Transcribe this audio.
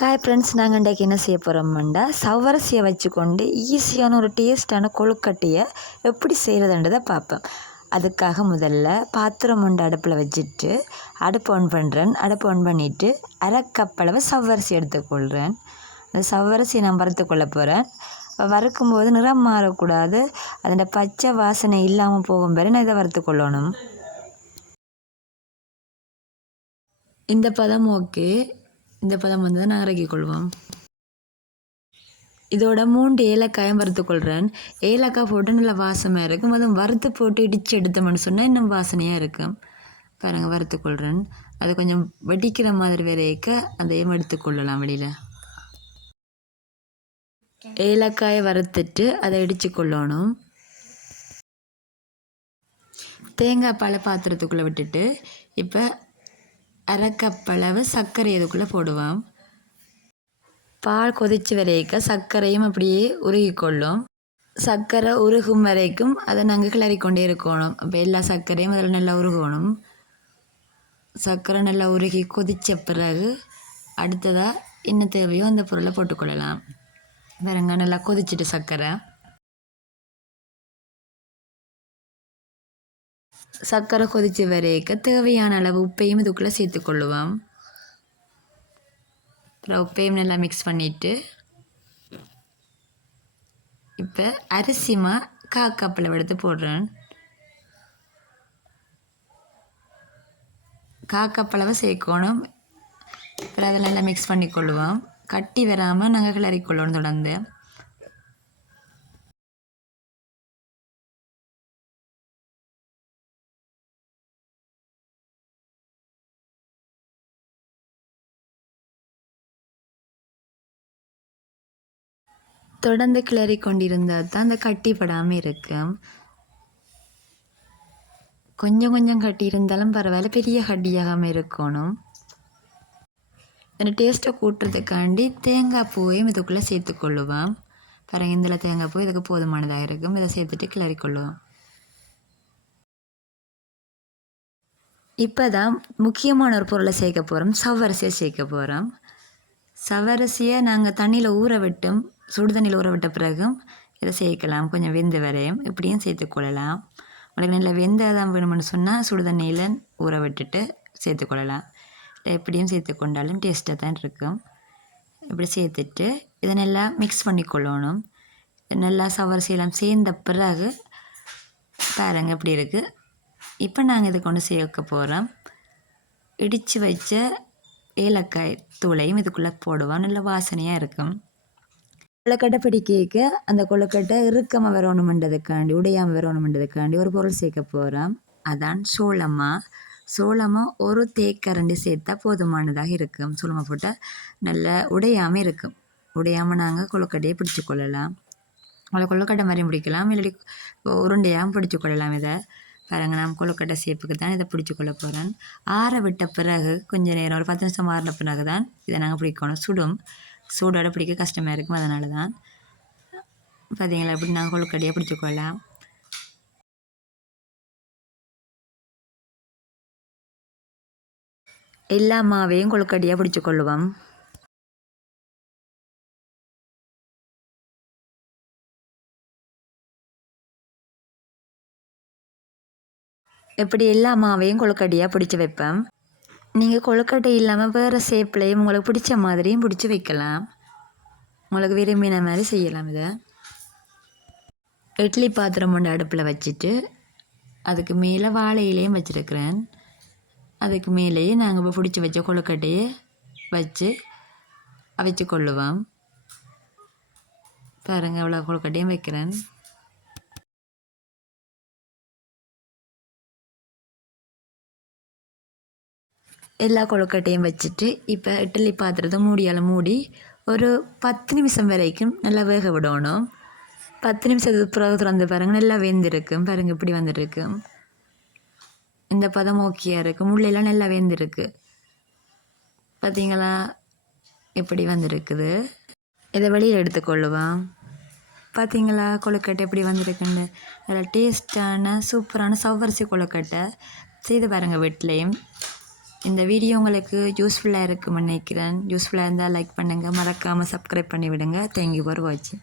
காய் ஃப்ரெண்ட்ஸ் நாங்கள் இன்றைக்கு என்ன செய்ய போகிறோம்னா சவரசியை வச்சுக்கொண்டு ஈஸியான ஒரு டேஸ்டான கொழுக்கட்டையை எப்படி செய்கிறதுன்றதை பார்ப்போம். அதுக்காக முதல்ல பாத்திரம் ஒன்று அடுப்பில் வச்சுட்டு அடுப்பு ஆன் பண்ணுறேன் அடுப்பு ஆன் பண்ணிவிட்டு அரை கப் எடுத்துக்கொள்கிறேன் அந்த சவ்வரசியை நான் வறுத்துக்கொள்ள போகிறேன். வறுக்கும்போது நிறம் மாறக்கூடாது. அதோட பச்சை வாசனை இல்லாமல் போகும் வரை நான் இதை வறுத்துக்கொள்ளணும் இந்த பதம் ஓகே. இந்த பதம் வந்து நான் இறக்கி கொள்வோம் இதோட மூன்று ஏலக்காயும் வறுத்துக்கொள்கிறேன் ஏலக்காய் போட்டு நல்லா வாசமாக இருக்கும். அதுவும் வறுத்து போட்டு இடித்து எடுத்தோம்னு சொன்னால் இன்னும் வாசனையாக இருக்கும். பாருங்கள் வறுத்து கொள்கிறேன் அது கொஞ்சம் வெடிக்கிற மாதிரி வேறையக்க அதையும் எடுத்துக்கொள்ளலாம் வெளியில். ஏலக்காயை வறுத்துட்டு அதை இடித்து கொள்ளணும் தேங்காய் பாலை பாத்திரத்துக்குள்ளே விட்டுட்டு இப்போ அரைக்கப்பளவு சர்க்கரை இதுக்குள்ளே போடுவோம். பால் கொதிச்சு வரைக்க சர்க்கரையும் அப்படியே உருகிக்கொள்ளும். சர்க்கரை உருகும் வரைக்கும் அதை நாங்கள் கிளறிக்கொண்டே இருக்கணும். அப்போ எல்லா சர்க்கரையும் அதில் நல்லா உருகணும். சர்க்கரை நல்லா உருகி கொதித்த பிறகு அடுத்ததாக என்ன தேவையோ அந்த பொருளை போட்டுக்கொள்ளலாம். வேறங்க நல்லா கொதிச்சிட்டு சர்க்கரை. சர்க்கரை கொதித்து வரைக்க தேவையான அளவு உப்பையும் இதுக்குள்ளே சேர்த்துக்கொள்ளுவோம். அப்புறம் உப்பையும் நல்லா மிக்ஸ் பண்ணிவிட்டு இப்போ அரிசிமா காக்கப்பில் எடுத்து போடுறேன். காக்கப்பளவை சேர்க்கணும். அப்புறம் அதில் நல்லா மிக்ஸ் பண்ணிக்கொள்ளுவோம். கட்டி வராமல் நாங்கள் கிளறிக்கொள்ளணும் தொடர்ந்து. தொடர்ந்து கிளறி கொண்டிருந்தால் தான். அந்த கட்டிப்படாமல் இருக்கும் கொஞ்சம் கொஞ்சம் கட்டி இருந்தாலும் பரவாயில்ல. பெரிய கட்டியாகாமல் இருக்கணும். அந்த டேஸ்ட்டை கூட்டுறதுக்காண்டி தேங்காய் பூவையும் இதுக்குள்ளே சேர்த்துக்கொள்ளுவோம் பாருங்க இதில் தேங்காய் பூ இதுக்கு போதுமானதாக இருக்கும். இதை சேர்த்துட்டு கிளறி கொள்ளுவோம். இப்போ தான் முக்கியமான ஒரு பொருளை சேர்க்க போகிறோம் சவ்வரிசியை சேர்க்க போகிறோம் சவரசியை நாங்கள் தண்ணியில் ஊற விட்டும் சுடு தண்ணியில் ஊற விட்ட பிறகும் இதை சேர்க்கலாம். கொஞ்சம் வெந்து வரையும் இப்படியும் சேர்த்துக்கொள்ளலாம் உங்களுக்கு நல்லா வெந்ததான் வேணும்னு சொன்னால் சுடு தண்ணியில் ஊற விட்டுட்டு சேர்த்துக்கொள்ளலாம் எப்படியும் சேர்த்துக்கொண்டாலும் டேஸ்ட்டாக தான் இருக்கும். இப்படி சேர்த்துட்டு இதை நல்லா மிக்ஸ் பண்ணிக்கொள்ளணும் நல்லா சவரிசியெல்லாம் சேர்ந்த பிறகு பாருங்கள் இப்படி இருக்குது இப்போ நாங்கள் இதை கொண்டு சேர்க்க போகிறோம் இடித்து வச்ச ஏலக்காய் தூளையும் இதுக்குள்ளே போடுவோம். நல்ல வாசனையாக இருக்கும். கொழுக்கட்டை பிடிக்க அந்த கொழுக்கட்டை இறுக்கமாக வரணுமென்றதுக்காண்டி உடையாமல் வரணுமென்றதுக்காண்டி ஒரு பொருள் சேர்க்க போகிறோம் அதான் சோளமா. சோளமாக ஒரு தேக்கரண்டி சேர்த்தா போதுமானதாக இருக்கும். சோளமாக போட்டால் நல்ல உடையாமல் இருக்கும். உடையாமல் நாங்கள் கொழுக்கட்டையை பிடிச்சி கொள்ளலாம். அவ்வளோ கொழுக்கட்டை மாதிரி பிடிக்கலாம் இல்லாட்டி உருண்டையாகவும் பிடிச்சி கொள்ளலாம் இதை. பாருங்க நான் கொழுக்கட்டை சேப்புக்கு தான் இதை பிடிச்சி கொள்ள போகிறேன் ஆற விட்ட பிறகு கொஞ்சம் நேரம் ஒரு பத்து நிமிஷம் ஆறின பிறகு தான் இதை நாங்கள் பிடிக்கணும். சுடும். சூடோட பிடிக்க கஷ்டமாக இருக்கும் அதனால தான் பார்த்தீங்களா அப்படி நான் கொழுக்கடியாக பிடிச்சிக்கொள்ளலாம் எல்லா மாவையும் கொழுக்கடியாக பிடிச்சிக்கொள்ளுவோம். இப்படி எல்லா மாவையும் கொழுக்கடியாக பிடிச்சி வைப்பேன். நீங்கள் கொழுக்கட்டை இல்லாமல் வேறு ஷேப்லேயும் உங்களுக்கு பிடிச்ச மாதிரியும் பிடிச்சி வைக்கலாம். உங்களுக்கு விரும்பின மாதிரி செய்யலாம் இதை. இட்லி பாத்திரம் ஒன்று அடுப்பில் வச்சுட்டு அதுக்கு மேலே வாழை இலையும் வச்சுருக்கிறேன். அதுக்கு மேலேயே நாங்கள் இப்போ பிடிச்சி வச்ச கொழுக்கட்டையை வச்சு அவிச்சு கொள்ளுவோம். பாருங்கள் அவ்வளோ கொழுக்கட்டையும் வைக்கிறேன். எல்லா கொழுக்கட்டையும் வச்சுட்டு இப்போ இட்லி பாத்திரத்தை மூடியால் மூடி ஒரு பத்து நிமிஷம் வரைக்கும் நல்லா வேக விடணும். பத்து நிமிஷத்துக்கு பிறகு திறந்து பாருங்கள் நல்லா வேந்திருக்கும் பாருங்கள் இப்படி வந்துருக்கு. இந்த பதம் ஓகேயாக இருக்குது முள்ளெல்லாம் நல்லா வெந்திருக்கு. பார்த்தீங்களா எப்படி வந்திருக்குது. இதை வெளியில் எடுத்துக்கொள்ளுவான் பார்த்தீங்களா கொழுக்கட்டை எப்படி வந்திருக்குன்னு? நல்லா டேஸ்டான சூப்பரான சவ்வரிசி கொழுக்கட்டை. செய்து பாருங்கள் வீட்லேயும். இந்த வீடியோ உங்களுக்கு யூஸ்ஃபுல்லாக இருக்கும்னு நினைக்கிறேன். யூஸ்ஃபுல்லாக இருந்தால் லைக் பண்ணுங்கள் மறக்காமல் சப்ஸ்கிரைப் பண்ணி விடுங்க தேங்க்யூ ஃபார் வாட்சிங்